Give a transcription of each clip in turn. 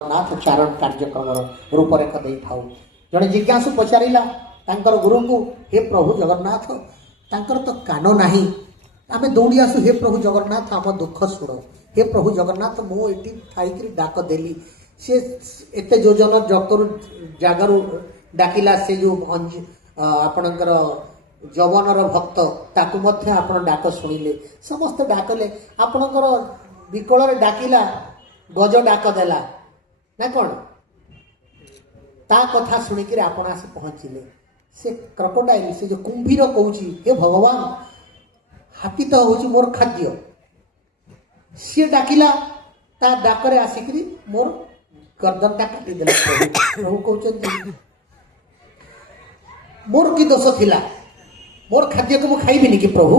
नाथ चारण कार्यक्रम रूपरेख दे था जड़े जिज्ञासु पचारा तांकर गुरु को हे प्रभु जगन्नाथ तांकर तो कान नाही आम दौड़ी आसु हे प्रभु जगन्नाथ आम दुख शुण हे प्रभु जगन्नाथ मुझे थी डाक देली सी एत योजन जगतर जगार डाकिला से जो आपणकर जवनर भक्त ताकू आप डाक शुणिले समस्त डाकले आपणकर विकल डाकिला गज डाक देला ना कौन ता कथा शुणिक आप आसी पहुँचले से क्रोकोडाइल से जो कुंभीर कहूँ हे भगवान हाथी तो हूँ मोर खाद्य सी डाकिला ता डाकरे आसिक मोर गर्दनटा काटिदेला प्रभु कहते मोर कि दोष थिला मोर खाद्य को मुझे खाइबिनी कि प्रभु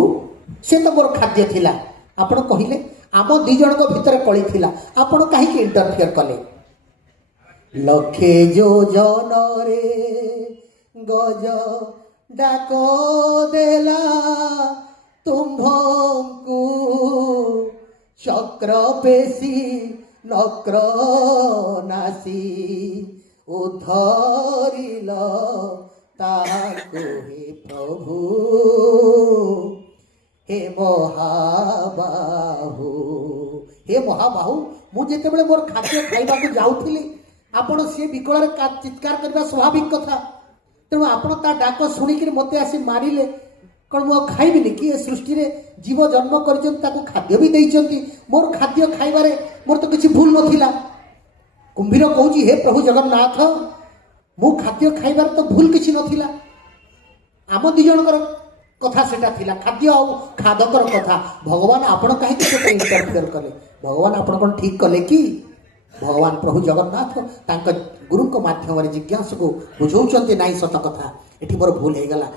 से तो मोर खाद्य थिला आपण कहले आम दी जन भितर कली थिला आपण कहीं इंटरफियर कले लखे योजन रे गज डाक देला तुम्भंकु चक्र पेशी नक्र नासी उधरिल ताको हे प्रभु हे महाबाहु मुझे मोर खाद्य खाइबा को जाऊली आपण सी विकल चित्कार करने स्वाभाविक कथा तेणु आपण ता डाक शुणिक मत आसी मारे कौन मु खाइबिनी कि सृष्टि रे जीव जन्म कर खाद्य भी देइचंती मोर खाद्य खाइबारे मोर तो किसी भूल नथिला कुंभीर कहूँ हे प्रभु जगन्नाथ मु खाद्य खाइबार तो भूल किसी नथिला आम दी जनकर कथा सेटा थिला खाद्य आ खादकर कथा भगवान आपण कहीं इंटरफियर कले भगवान आपण कौन ठीक कले कि भगवान प्रभु जगन्नाथ तांका गुरु माध्यम जिज्ञासु को बुझाऊँ नाई सत कथा ये मोर भूल हो गला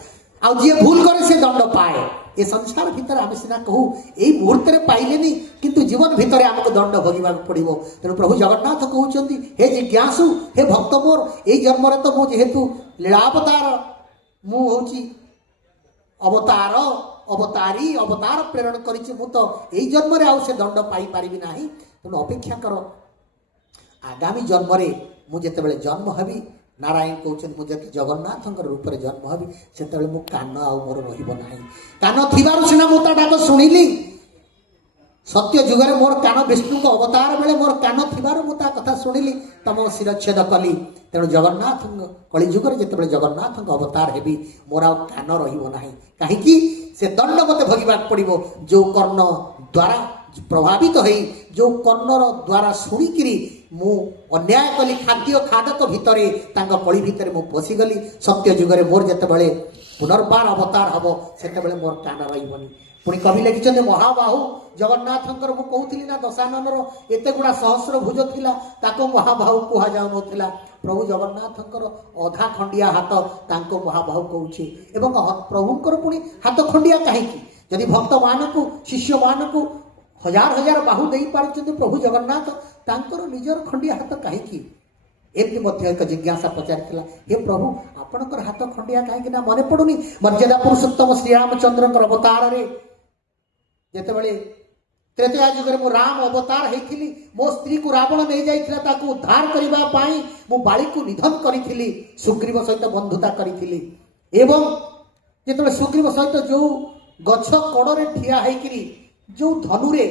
आ जी भूल करे से दंड पाए ये संसार भितर आम सीना कहूँ यही मुहूर्त पाइले किंतु जीवन भितर आमको दंड भोगवा पड़ो तेणु प्रभु जगन्नाथ कहते हे जिज्ञासु हे भक्त मोर यही जन्म तो मुझे जेहेतु लीलावतार मुझे अवतार अवतारी अवतार प्रेरण करी तो यही जन्म से दंड पाई पारि ना तेणु अपेक्षा कर आगामी जन्म मुझे जन्म हेबी नारायण कहते मुझे जगन्नाथ रूप में जन्म हेबी से मो कान आ मोर रहा कान थी सीना मुझे डाक शुणिली सत्य जुगे मोर कान विष्णु को अवतार बेले मोर कान थी मुझे कथा शुणिली तुम शिरच्छेद कली तेणु जगन्नाथ कली जुगे जिते जगन्नाथ अवतार हेबी मोर आ कान रहा कहीं से दंड मत भोगवा पड़ो जो कर्ण द्वारा प्रभावित हो जो कर्णर द्वारा शुणिकी मु अन्याय कली खाद्य खादक भितर कली भितर मु पशिगली सत्य जुगे मोर जिते पुनर्बार अवतार हम से मोर कान रही पुणी कवि लिखिं महाबाहु जगन्नाथ कहूली ना दशाननर एत गुड़ा सहस्र भुज था महाबाहु कह जाऊ प्रभु जगन्नाथ अधा खंडिया हाथ तांको महाबाहु कहूँ प्रभुंर पुणी हाथ खंडिया कहीं जदि भक्त मान को शिष्य मान को हजार हजार बाहु दे पार्टी प्रभु जगन्नाथ तांकर निजर खंडिया हाथ कहीं एमती एक जिज्ञासा पचार हे प्रभु आपणकर हाथ खंडिया कहीं मन पड़ुनी मर्यादा पुरुषोत्तम श्रीरामचंद्र अवतार रे जितेबाला त्रेतया जुगे मो राम अवतार होती मो स्त्री को रावण नहीं जाता उद्धार करने मो बाली को निधन करी सुग्रीव सहित बंधुता करी एवं जिते सुग्रीव सहित जो गछ कड़े ठिया होकर जो धनुरे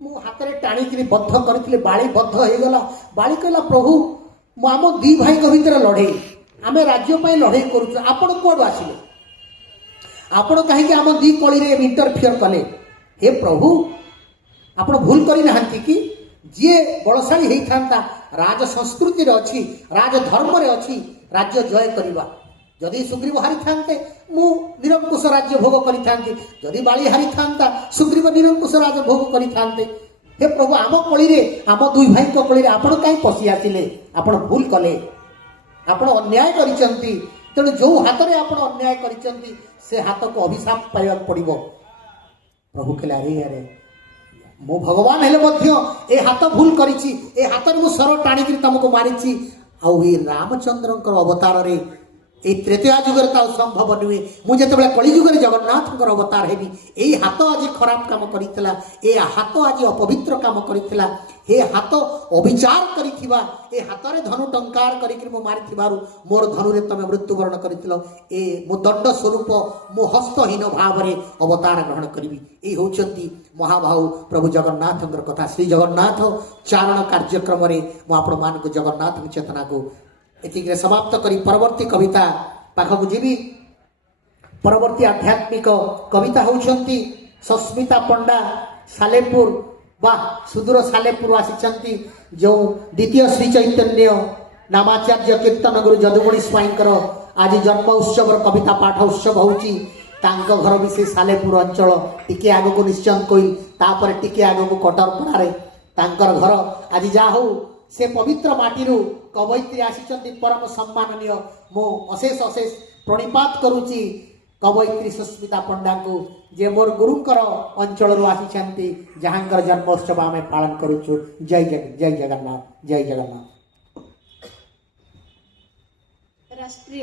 मु हाथ में टाणी बद्ध करी बाली बद्ध हो गला बाली कहला प्रभु आम दी भाई भितर लड़े आम राज्य लड़े करुँ आपण कौन आसिले आपण कहीं आम दी कली इंटरफियर कले हे प्रभु आपण भूल करना कि जी बलशाली होता राज संस्कृति अच्छी राजधर्म अच्छी राज्य जय करवा जदि सुग्रीव हारी था मु निरंकुश राज्य भोग करी जदि बाली हारी था सुग्रीव निरंकुश राज भोग करी हे प्रभु आम कली आम दुई भाई कली आपण कहीं पशि आसिले आपण भूल कले आपण अन्याय करिसंती तेणु जो हाथ में आपण अन्याय करिसंती से हाथ को अभिशाप पाइबा पड़ो प्रभु कहले अरे अरे मो भगवान हेले हाथ भूल करी हाथ में सर टाणी तुमको मारी रामचंद्र अवतार रे এই ত্রেতয়া যুগରେ ତ ଆଉ ସମ୍ଭବ ନୁହେଁ। ମୁଁ ଯେତେବେଳେ କଳିଯୁଗରେ ଜଗନ୍ନାଥଙ୍କର ଅବତାର ହେବି, ଏଇ ହାତ ଆଜି ଖରାପ କାମ କରିଥିଲା, ଏ ହାତ ଆଜି ଅପବିତ୍ର କାମ କରିଥିଲା, ଏ ହାତ ଅବିଚାର କରିଥିବା, ଏ ହାତରେ ଧନୁ ଟଙ୍କାର କରିକି ମୁଁ ମାରିଥିବାରୁ ମୋର ଧନୁରେ ତମେ ମୃତ୍ୟୁବରଣ କରିଥିଲ, ଏ ମୁଁ ଦଣ୍ଡ ସ୍ୱରୂପ ମୁଁ ହସ୍ତହୀନ ଭାବରେ ଅବତାର ଗ୍ରହଣ କରିବି। ଏଇ ହେଉଛନ୍ତି ମହାବାହୁ ପ୍ରଭୁ ଜଗନ୍ନାଥଙ୍କର କଥା। ଶ୍ରୀ ଜଗନ୍ନାଥ ଚାରଣ କାର୍ଯ୍ୟକ୍ରମରେ ମୁଁ ଆପଣମାନଙ୍କୁ ଜଗନ୍ନାଥଙ୍କ ଚେତନାକୁ ଏତିକିରେ ସମାପ୍ତ କରି ପରବର୍ତ୍ତୀ କବିତା ପାଖକୁ ଯିବି। ପରବର୍ତ୍ତୀ ଆଧ୍ୟାତ୍ମିକ କବିତା ହେଉଛନ୍ତି ସସ୍ମିତା ପଣ୍ଡା ସାଲେପୁର ବା ସୁଦୂର ସାଲେପୁର ଆସିଛନ୍ତି, ଯେଉଁ ଦ୍ୱିତୀୟ ଶ୍ରୀ ଚୈତନ୍ୟ ନାମାଚାର୍ଯ୍ୟ କୀର୍ତ୍ତନ ଗୁରୁ ଯଦୁମଣି ସ୍ୱାଇଁଙ୍କର ଆଜି ଜନ୍ମ ଉତ୍ସବର କବିତା ପାଠ ଉତ୍ସବ ହେଉଛି। ତାଙ୍କ ଘର ବି ସେ ସାଲେପୁର ଅଞ୍ଚଳ, ଟିକେ ଆଗକୁ ନିଶ୍ଚୟ କୋଇଲ, ତାପରେ ଟିକେ ଆଗକୁ କଟରପଡ଼ାରେ ତାଙ୍କର ଘର। ଆଜି ଯାହା ହଉ ସେ ପବିତ୍ର ମାଟିରୁ କବୟିତ୍ରୀ ଆସିଛନ୍ତି, ପରମ ସମ୍ମାନନୀୟ। ମୁଁ ଅଶେଷ ଅଶେଷ ପ୍ରଣିପାତ କରୁଛି କବୟିତ୍ରୀ ସୁସ୍ମିତା ପଣ୍ଡାଙ୍କୁ, ଯେ ମୋର ଗୁରୁଙ୍କର ଅଞ୍ଚଳରୁ ଆସିଛନ୍ତି, ଯାହାଙ୍କର ଜନ୍ମୋତ୍ସବ ଆମେ ପାଳନ କରୁଛୁ। ଜୟ ଜଗନ୍ନାଥ, ଜୟ ଜଗନ୍ନାଥ। ରାଷ୍ଟ୍ରୀୟ